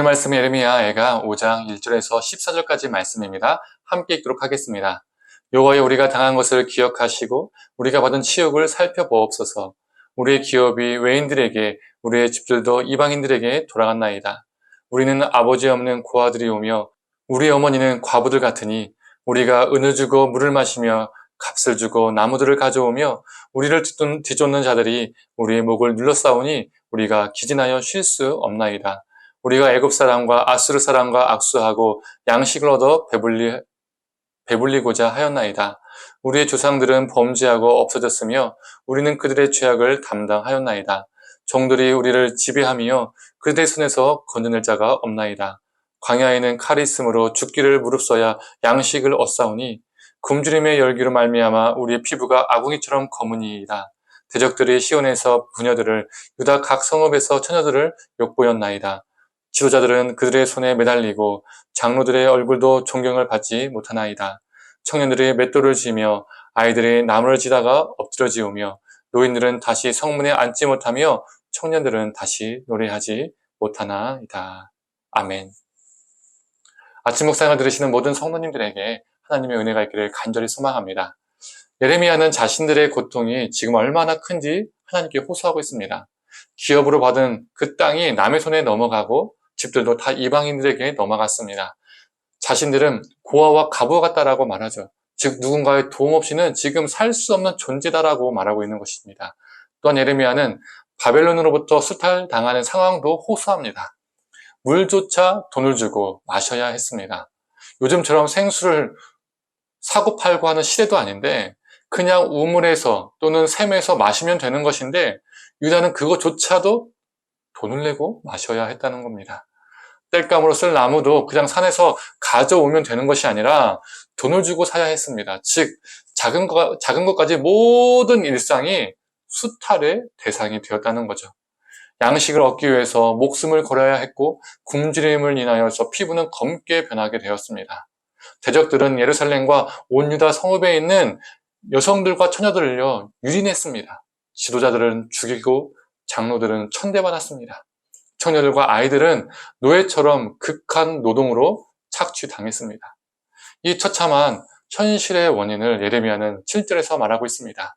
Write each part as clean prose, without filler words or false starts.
오늘 말씀은 예레미야가 5장 1절에서 14절까지 말씀입니다. 함께 읽도록 하겠습니다. 여호와여, 우리가 당한 것을 기억하시고 우리가 받은 치욕을 살펴보옵소서. 우리의 기업이 외인들에게, 우리의 집들도 이방인들에게 돌아갔나이다. 우리는 아버지 없는 고아들이 오며 우리 어머니는 과부들 같으니, 우리가 은을 주고 물을 마시며 값을 주고 나무들을 가져오며 우리를 뒤쫓는 자들이 우리의 목을 눌러싸우니 우리가 기진하여 쉴 수 없나이다. 우리가 애굽 사람과 아수르 사람과 악수하고 양식을 얻어 배불리고자 하였나이다. 우리의 조상들은 범죄하고 없어졌으며 우리는 그들의 죄악을 담당하였나이다. 종들이 우리를 지배하며 그들의 손에서 건져낼 자가 없나이다. 광야에는 칼이 있으므로 죽기를 무릅써야 양식을 얻사오니 굶주림의 열기로 말미암아 우리의 피부가 아궁이처럼 검으니이다. 대적들이 시온에서 부녀들을, 유다 각 성읍에서 처녀들을 욕보였나이다. 지도자들은 그들의 손에 매달리고 장로들의 얼굴도 존경을 받지 못하나이다. 청년들이 맷돌을 지며 아이들이 나무를 지다가 엎드려 지우며 노인들은 다시 성문에 앉지 못하며 청년들은 다시 노래하지 못하나이다. 아멘. 아침 묵상을 들으시는 모든 성도님들에게 하나님의 은혜가 있기를 간절히 소망합니다. 예레미야는 자신들의 고통이 지금 얼마나 큰지 하나님께 호소하고 있습니다. 기업으로 받은 그 땅이 남의 손에 넘어가고 집들도 다 이방인들에게 넘어갔습니다. 자신들은 고아와 과부와 같다라고 말하죠. 즉 누군가의 도움 없이는 지금 살 수 없는 존재다라고 말하고 있는 것입니다. 또한 예레미야는 바벨론으로부터 수탈당하는 상황도 호소합니다. 물조차 돈을 주고 마셔야 했습니다. 요즘처럼 생수를 사고 팔고 하는 시대도 아닌데 그냥 우물에서 또는 샘에서 마시면 되는 것인데 유다는 그것조차도 돈을 내고 마셔야 했다는 겁니다. 땔감으로 쓸 나무도 그냥 산에서 가져오면 되는 것이 아니라 돈을 주고 사야 했습니다. 즉 작은 것까지 모든 일상이 수탈의 대상이 되었다는 거죠. 양식을 얻기 위해서 목숨을 걸어야 했고 굶주림을 인하여서 피부는 검게 변하게 되었습니다. 대적들은 예루살렘과 온 유다 성읍에 있는 여성들과 처녀들을요 유린했습니다. 지도자들은 죽이고 장로들은 천대받았습니다. 청년들과 아이들은 노예처럼 극한 노동으로 착취당했습니다. 이 처참한 현실의 원인을 예레미야는 7절에서 말하고 있습니다.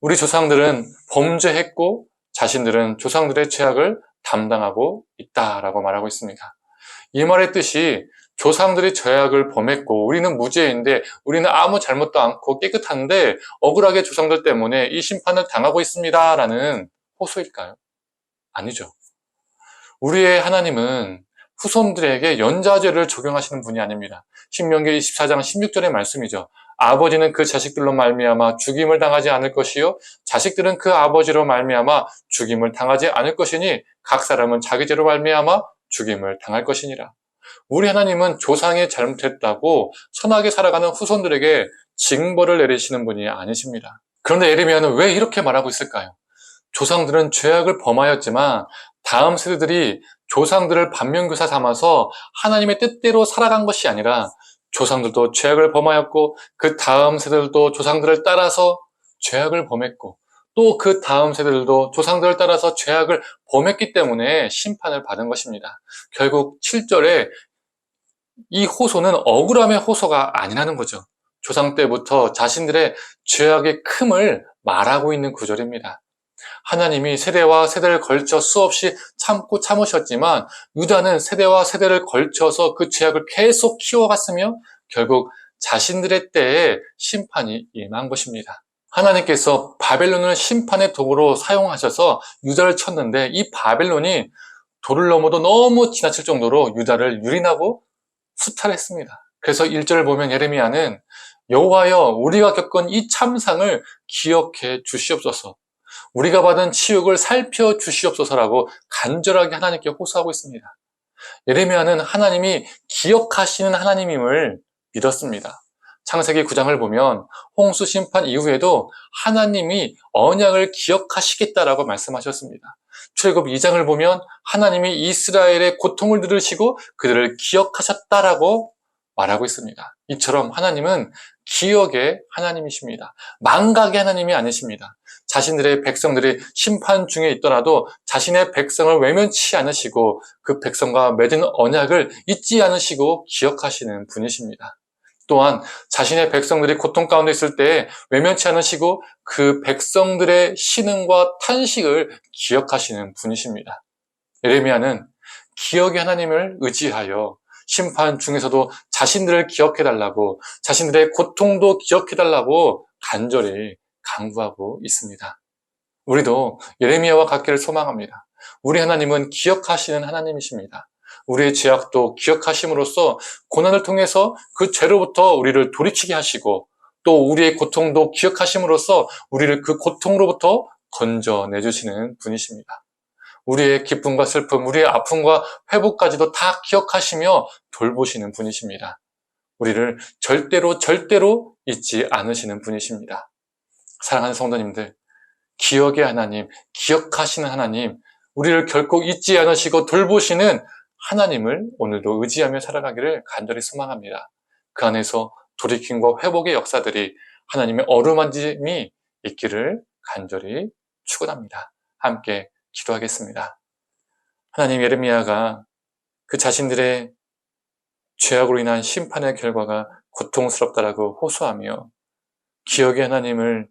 우리 조상들은 범죄했고 자신들은 조상들의 죄악을 담당하고 있다라고 말하고 있습니다. 이 말의 뜻이 조상들이 죄악을 범했고 우리는 무죄인데, 우리는 아무 잘못도 않고 깨끗한데 억울하게 조상들 때문에 이 심판을 당하고 있습니다라는 호소일까요? 아니죠. 우리의 하나님은 후손들에게 연좌죄를 적용하시는 분이 아닙니다. 신명기 24장 16절의 말씀이죠. 아버지는 그 자식들로 말미암아 죽임을 당하지 않을 것이요 자식들은 그 아버지로 말미암아 죽임을 당하지 않을 것이니 각 사람은 자기 죄로 말미암아 죽임을 당할 것이니라. 우리 하나님은 조상이 잘못했다고 선하게 살아가는 후손들에게 징벌을 내리시는 분이 아니십니다. 그런데 예레미야는 왜 이렇게 말하고 있을까요? 조상들은 죄악을 범하였지만 다음 세대들이 조상들을 반면교사 삼아서 하나님의 뜻대로 살아간 것이 아니라 조상들도 죄악을 범하였고 그 다음 세대들도 조상들을 따라서 죄악을 범했고 또 그 다음 세대들도 조상들을 따라서 죄악을 범했기 때문에 심판을 받은 것입니다. 결국 7절에 이 호소는 억울함의 호소가 아니라는 거죠. 조상 때부터 자신들의 죄악의 큼을 말하고 있는 구절입니다. 하나님이 세대와 세대를 걸쳐 수없이 참고 참으셨지만 유다는 세대와 세대를 걸쳐서 그 죄악을 계속 키워갔으며 결국 자신들의 때에 심판이 임한 것입니다. 하나님께서 바벨론을 심판의 도구로 사용하셔서 유다를 쳤는데 이 바벨론이 도를 넘어도 너무 지나칠 정도로 유다를 유린하고 수탈했습니다. 그래서 1절을 보면 예레미야는 여호와여, 우리가 겪은 이 참상을 기억해 주시옵소서, 우리가 받은 치욕을 살펴주시옵소서라고 간절하게 하나님께 호소하고 있습니다. 예레미야는 하나님이 기억하시는 하나님임을 믿었습니다. 창세기 9장을 보면 홍수 심판 이후에도 하나님이 언약을 기억하시겠다라고 말씀하셨습니다. 출애굽 2장을 보면 하나님이 이스라엘의 고통을 들으시고 그들을 기억하셨다라고 말하고 있습니다. 이처럼 하나님은 기억의 하나님이십니다. 망각의 하나님이 아니십니다. 자신들의 백성들이 심판 중에 있더라도 자신의 백성을 외면치 않으시고 그 백성과 맺은 언약을 잊지 않으시고 기억하시는 분이십니다. 또한 자신의 백성들이 고통 가운데 있을 때 외면치 않으시고 그 백성들의 신음과 탄식을 기억하시는 분이십니다. 예레미야는 기억의 하나님을 의지하여 심판 중에서도 자신들을 기억해달라고, 자신들의 고통도 기억해달라고 간절히 간구하고 있습니다. 우리도 예레미야와 같기를 소망합니다. 우리 하나님은 기억하시는 하나님이십니다. 우리의 죄악도 기억하심으로써 고난을 통해서 그 죄로부터 우리를 돌이키게 하시고, 또 우리의 고통도 기억하심으로써 우리를 그 고통으로부터 건져내주시는 분이십니다. 우리의 기쁨과 슬픔, 우리의 아픔과 회복까지도 다 기억하시며 돌보시는 분이십니다. 우리를 절대로 잊지 않으시는 분이십니다. 사랑하는 성도님들, 기억의 하나님, 기억하시는 하나님, 우리를 결코 잊지 않으시고 돌보시는 하나님을 오늘도 의지하며 살아가기를 간절히 소망합니다. 그 안에서 돌이킴과 회복의 역사들이 하나님의 어루만짐이 있기를 간절히 축원합니다. 함께 기도하겠습니다. 하나님, 예레미야가 그 자신들의 죄악으로 인한 심판의 결과가 고통스럽다라고 호소하며 기억의 하나님을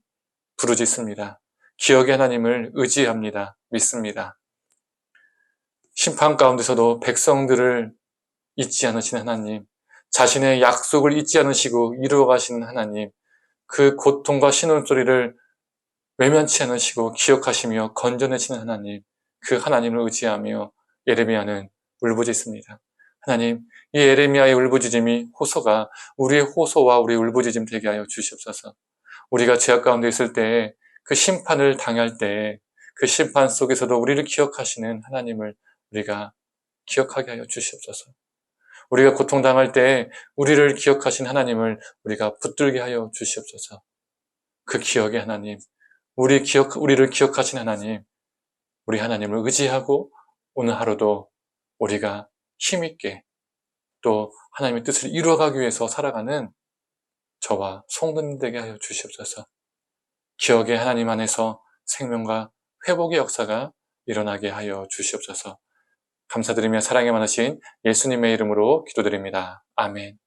부르짖습니다. 기억의 하나님을 의지합니다. 믿습니다. 심판 가운데서도 백성들을 잊지 않으시는 하나님, 자신의 약속을 잊지 않으시고 이루어 가시는 하나님, 그 고통과 신음소리를 외면치 않으시고 기억하시며 건져내시는 하나님, 그 하나님을 의지하며 예레미야는 울부짖습니다. 하나님, 이 예레미야의 울부짖음이 호소가 우리의 호소와 우리의 울부짖음 되게 하여 주시옵소서. 우리가 죄악 가운데 있을 때에 그 심판을 당할 때에 그 심판 속에서도 우리를 기억하시는 하나님을 우리가 기억하게 하여 주시옵소서. 우리가 고통당할 때에 우리를 기억하신 하나님을 우리가 붙들게 하여 주시옵소서. 그 기억의 하나님, 우리를 기억하신 하나님, 우리 하나님을 의지하고 오늘 하루도 우리가 힘있게 또 하나님의 뜻을 이루어가기 위해서 살아가는 저와 성도님 되게 하여 주시옵소서. 기억의 하나님 안에서 생명과 회복의 역사가 일어나게 하여 주시옵소서. 감사드리며 사랑이 많으신 예수님의 이름으로 기도드립니다. 아멘.